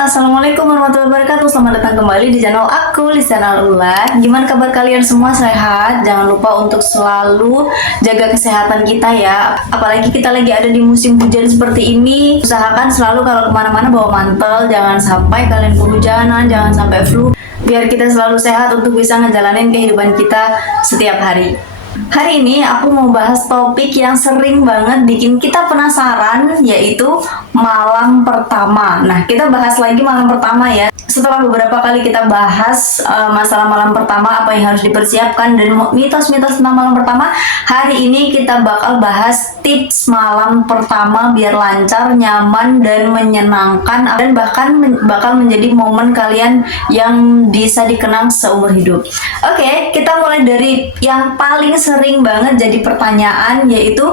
Assalamualaikum warahmatullahi wabarakatuh. Selamat datang kembali di channel aku, Lisanal Ula. Gimana kabar kalian semua, sehat? Jangan lupa untuk selalu jaga kesehatan kita ya. Apalagi kita lagi ada di musim hujan seperti ini. Usahakan selalu kalau kemana-mana bawa mantel. Jangan sampai kalian kehujanan, jangan sampai flu. Biar kita selalu sehat untuk bisa ngejalanin kehidupan kita setiap hari. Hari ini aku mau bahas topik yang sering banget bikin kita penasaran, yaitu malam pertama. Nah, kita bahas lagi malam pertama ya. Setelah beberapa kali kita bahas masalah malam pertama, apa yang harus dipersiapkan, dan mitos-mitos tentang malam pertama, hari ini kita bakal bahas tips malam pertama biar lancar, nyaman, dan menyenangkan, dan bahkan bakal menjadi momen kalian yang bisa dikenang seumur hidup. Oke, kita mulai dari yang paling sering banget jadi pertanyaan, yaitu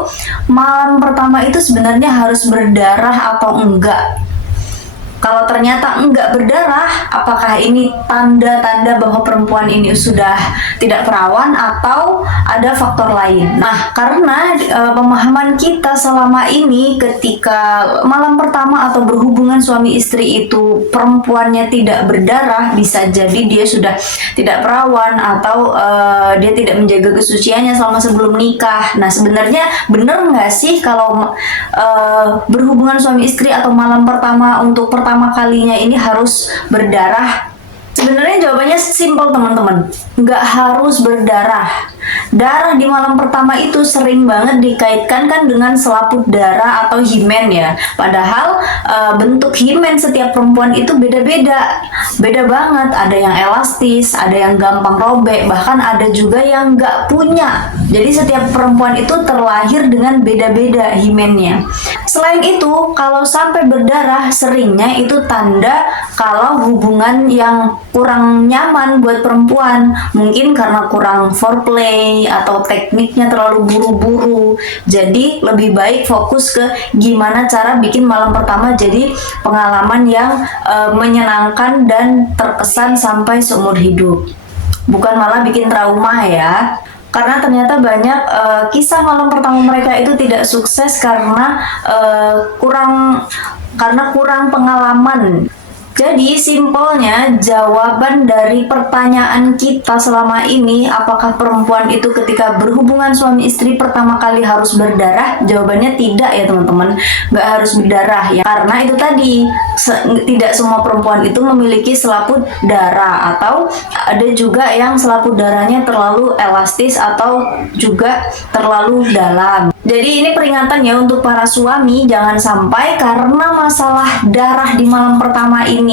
malam pertama itu sebenarnya harus berdarah atau enggak? Kalau ternyata enggak berdarah, apakah ini tanda-tanda bahwa perempuan ini sudah tidak perawan atau ada faktor lain? Nah, karena pemahaman kita selama ini ketika malam pertama atau berhubungan suami istri itu perempuannya tidak berdarah, bisa jadi dia sudah tidak perawan atau dia tidak menjaga kesuciannya selama sebelum nikah. Nah, sebenarnya benar nggak sih kalau berhubungan suami istri atau malam pertama untuk pertama kalinya ini harus berdarah? Sebenarnya jawabannya simpel teman-teman, nggak harus berdarah. Darah di malam pertama itu sering banget dikaitkan kan dengan selaput darah atau himen ya. Padahal bentuk himen setiap perempuan itu beda-beda, beda banget. Ada yang elastis, ada yang gampang robek, bahkan ada juga yang nggak punya. Jadi setiap perempuan itu terlahir dengan beda-beda himennya. Selain itu, kalau sampai berdarah, seringnya itu tanda kalau hubungan yang kurang nyaman buat perempuan, mungkin karena kurang foreplay atau tekniknya terlalu buru-buru. Jadi lebih baik fokus ke gimana cara bikin malam pertama jadi pengalaman yang menyenangkan dan terkesan sampai seumur hidup, bukan malah bikin trauma ya. Karena ternyata banyak kisah malam pertama mereka itu tidak sukses karena kurang pengalaman. Jadi simpelnya jawaban dari pertanyaan kita selama ini, apakah perempuan itu ketika berhubungan suami istri pertama kali harus berdarah? Jawabannya tidak ya teman-teman, nggak harus berdarah ya. Karena itu tadi, tidak semua perempuan itu memiliki selaput darah, atau ada juga yang selaput darahnya terlalu elastis atau juga terlalu dalam. Jadi ini peringatan ya untuk para suami, jangan sampai karena masalah darah di malam pertama ini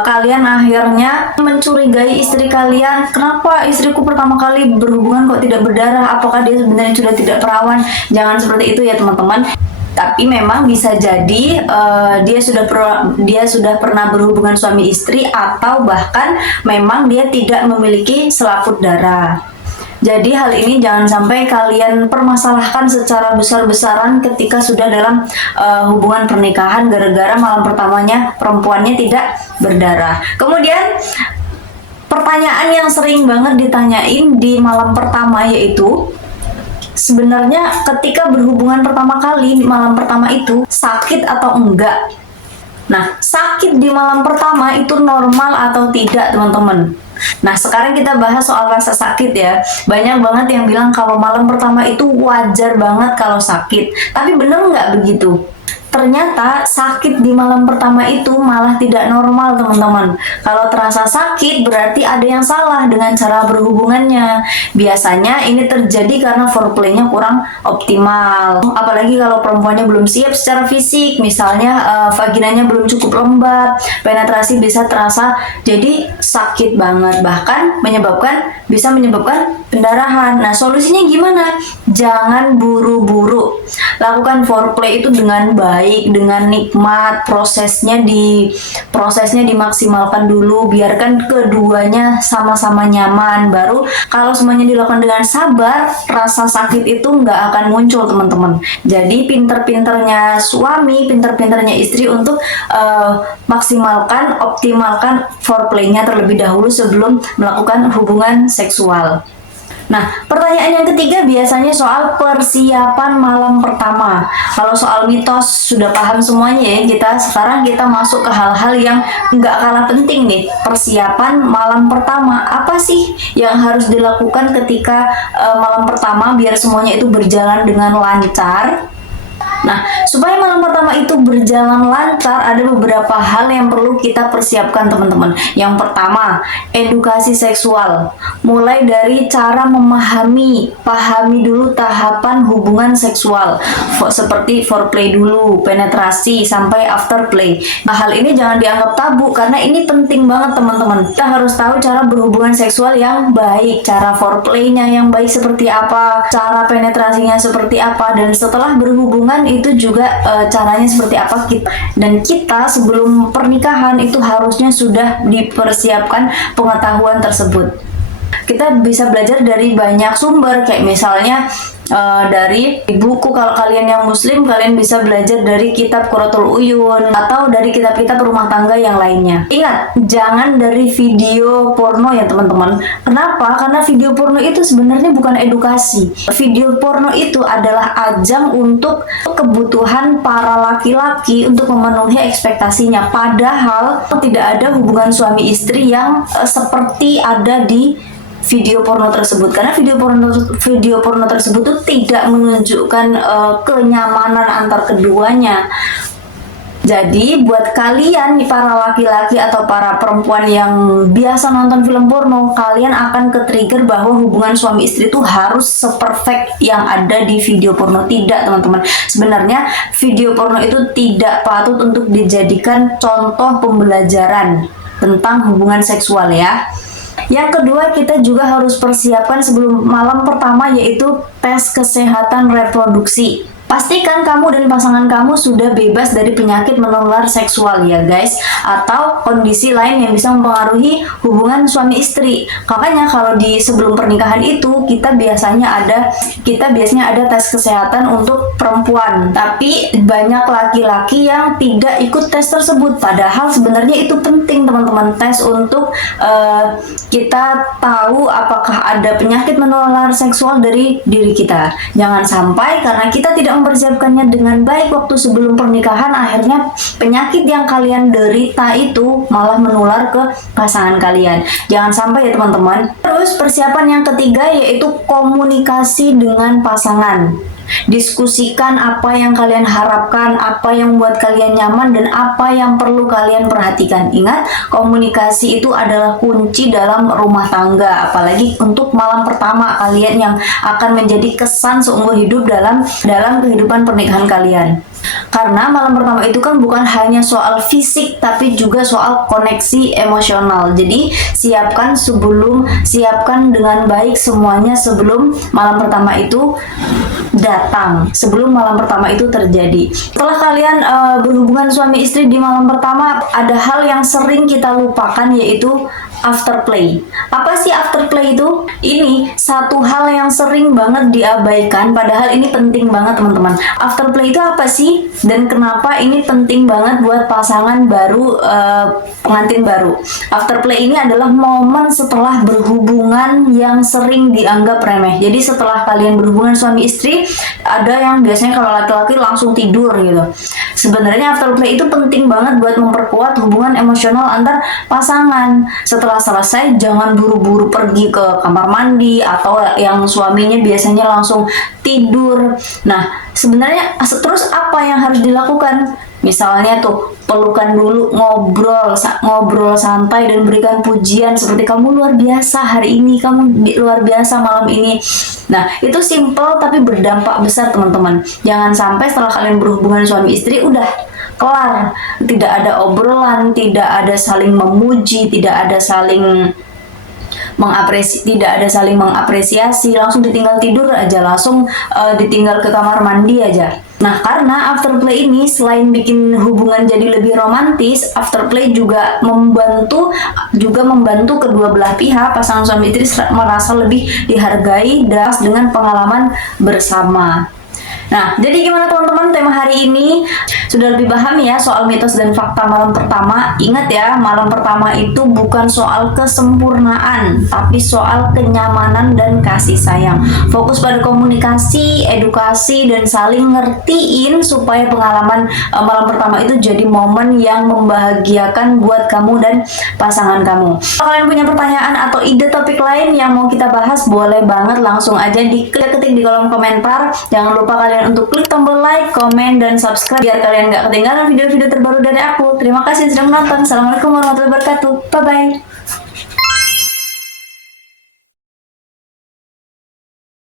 kalian akhirnya mencurigai istri kalian. Kenapa istriku pertama kali berhubungan kok tidak berdarah? Apakah dia sebenarnya sudah tidak perawan? Jangan seperti itu ya teman-teman. Tapi memang bisa jadi dia sudah pernah berhubungan suami istri, atau bahkan memang dia tidak memiliki selaput darah. Jadi hal ini jangan sampai kalian permasalahkan secara besar-besaran ketika sudah dalam hubungan pernikahan gara-gara malam pertamanya perempuannya tidak berdarah. Kemudian pertanyaan yang sering banget ditanyain di malam pertama, yaitu sebenarnya ketika berhubungan pertama kali di malam pertama itu sakit atau enggak? Nah, sakit di malam pertama itu normal atau tidak teman-teman? Nah, sekarang kita bahas soal rasa sakit ya. Banyak banget yang bilang kalau malam pertama itu wajar banget kalau sakit. Tapi bener nggak begitu? Ternyata sakit di malam pertama itu malah tidak normal teman-teman. Kalau terasa sakit berarti ada yang salah dengan cara berhubungannya. Biasanya ini terjadi karena foreplaynya kurang optimal. Apalagi kalau perempuannya belum siap secara fisik, misalnya vaginanya belum cukup lembab, penetrasi bisa terasa jadi sakit banget, bahkan bisa menyebabkan pendarahan. Nah, solusinya gimana? Jangan buru-buru. Lakukan foreplay itu dengan baik, dengan nikmat, prosesnya dimaksimalkan dulu, biarkan keduanya sama-sama nyaman. Baru kalau semuanya dilakukan dengan sabar, rasa sakit itu nggak akan muncul teman-teman. Jadi pinter-pinternya suami, pinter-pinternya istri untuk optimalkan foreplaynya terlebih dahulu sebelum melakukan hubungan seksual. Nah, pertanyaan yang ketiga biasanya soal persiapan malam pertama. Kalau soal mitos sudah paham semuanya ya, sekarang kita masuk ke hal-hal yang nggak kalah penting nih. Persiapan malam pertama, apa sih yang harus dilakukan ketika malam pertama biar semuanya itu berjalan dengan lancar? Nah, supaya malam pertama itu berjalan lancar, ada beberapa hal yang perlu kita persiapkan, teman-teman. Yang pertama, edukasi seksual. Mulai dari cara pahami dulu tahapan hubungan seksual. Seperti foreplay dulu, penetrasi, sampai afterplay. Nah, hal ini jangan dianggap tabu, karena ini penting banget, teman-teman. Kita harus tahu cara berhubungan seksual yang baik, cara foreplaynya yang baik seperti apa, cara penetrasinya seperti apa, dan setelah berhubungan itu juga caranya seperti apa. Dan kita sebelum pernikahan itu harusnya sudah dipersiapkan pengetahuan tersebut. Kita bisa belajar dari banyak sumber, kayak misalnya dari buku. Kalau kalian yang muslim, kalian bisa belajar dari kitab Qurratul Uyun atau dari kitab-kitab rumah tangga yang lainnya. Ingat, jangan dari video porno ya teman-teman. Kenapa? Karena video porno itu sebenarnya bukan edukasi. Video porno itu adalah ajang untuk kebutuhan para laki-laki untuk memenuhi ekspektasinya. Padahal tidak ada hubungan suami istri yang seperti ada di video porno tersebut, karena video porno tersebut tuh tidak menunjukkan kenyamanan antar keduanya. Jadi buat kalian nih, para laki-laki atau para perempuan yang biasa nonton film porno, kalian akan ke-trigger bahwa hubungan suami istri itu harus seperfect yang ada di video porno. Tidak, teman-teman. Sebenarnya video porno itu tidak patut untuk dijadikan contoh pembelajaran tentang hubungan seksual ya. Yang kedua, kita juga harus persiapkan sebelum malam pertama, yaitu tes kesehatan reproduksi. Pastikan kamu dan pasangan kamu sudah bebas dari penyakit menular seksual ya guys, atau kondisi lain yang bisa mempengaruhi hubungan suami istri. Makanya kalau di sebelum pernikahan itu kita biasanya ada tes kesehatan untuk perempuan, tapi banyak laki-laki yang tidak ikut tes tersebut. Padahal sebenarnya itu penting, teman-teman, tes untuk kita tahu apakah ada penyakit menular seksual dari diri kita. Jangan sampai karena kita tidak mempersiapkannya dengan baik waktu sebelum pernikahan, akhirnya penyakit yang kalian derita itu malah menular ke pasangan kalian. Jangan sampai ya teman-teman. Terus persiapan yang ketiga yaitu komunikasi dengan pasangan. Diskusikan apa yang kalian harapkan, apa yang membuat kalian nyaman, dan apa yang perlu kalian perhatikan. Ingat, komunikasi itu adalah kunci dalam rumah tangga, apalagi untuk malam pertama kalian yang akan menjadi kesan seumur hidup dalam kehidupan pernikahan kalian. Karena malam pertama itu kan bukan hanya soal fisik, tapi juga soal koneksi emosional. Jadi siapkan dengan baik semuanya sebelum malam pertama itu datang, sebelum malam pertama itu terjadi. Setelah kalian berhubungan suami istri di malam pertama, ada hal yang sering kita lupakan, yaitu afterplay. Apa sih afterplay itu? Ini satu hal yang sering banget diabaikan, padahal ini penting banget, teman-teman. Afterplay itu apa sih? Dan kenapa ini penting banget buat pasangan baru, pengantin baru? Afterplay ini adalah momen setelah berhubungan yang sering dianggap remeh. Jadi setelah kalian berhubungan suami istri, ada yang biasanya kalau laki-laki langsung tidur gitu. Sebenarnya afterplay itu penting banget buat memperkuat hubungan emosional antar pasangan. Setelah selesai, jangan buru-buru pergi ke kamar mandi, atau yang suaminya biasanya langsung tidur. Nah, sebenarnya terus apa yang harus dilakukan? Misalnya tuh, pelukan dulu, ngobrol santai, dan berikan pujian seperti "kamu luar biasa hari ini, kamu luar biasa malam ini". Nah, itu simple tapi berdampak besar, teman-teman. Jangan sampai setelah kalian berhubungan suami istri udah kelar, tidak ada obrolan, tidak ada saling memuji, tidak ada saling mengapresiasi, langsung ditinggal tidur aja, langsung ditinggal ke kamar mandi aja. Nah, karena afterplay ini selain bikin hubungan jadi lebih romantis, afterplay juga membantu kedua belah pihak, pasangan suami istri, merasa lebih dihargai dan dengan pengalaman bersama. Nah, jadi gimana teman-teman, tema hari ini sudah lebih paham ya soal mitos dan fakta malam pertama. Ingat ya, malam pertama itu bukan soal kesempurnaan, tapi soal kenyamanan dan kasih sayang. Fokus pada komunikasi, edukasi, dan saling ngertiin supaya pengalaman malam pertama itu jadi momen yang membahagiakan buat kamu dan pasangan kamu. Kalau kalian punya pertanyaan atau ide topik lain yang mau kita bahas, boleh banget langsung aja ketik di kolom komentar. Jangan lupa kalian untuk klik tombol like, komen, dan subscribe biar kalian gak ketinggalan video-video terbaru dari aku. Terima kasih sudah menonton. Assalamualaikum warahmatullahi wabarakatuh. Bye-bye.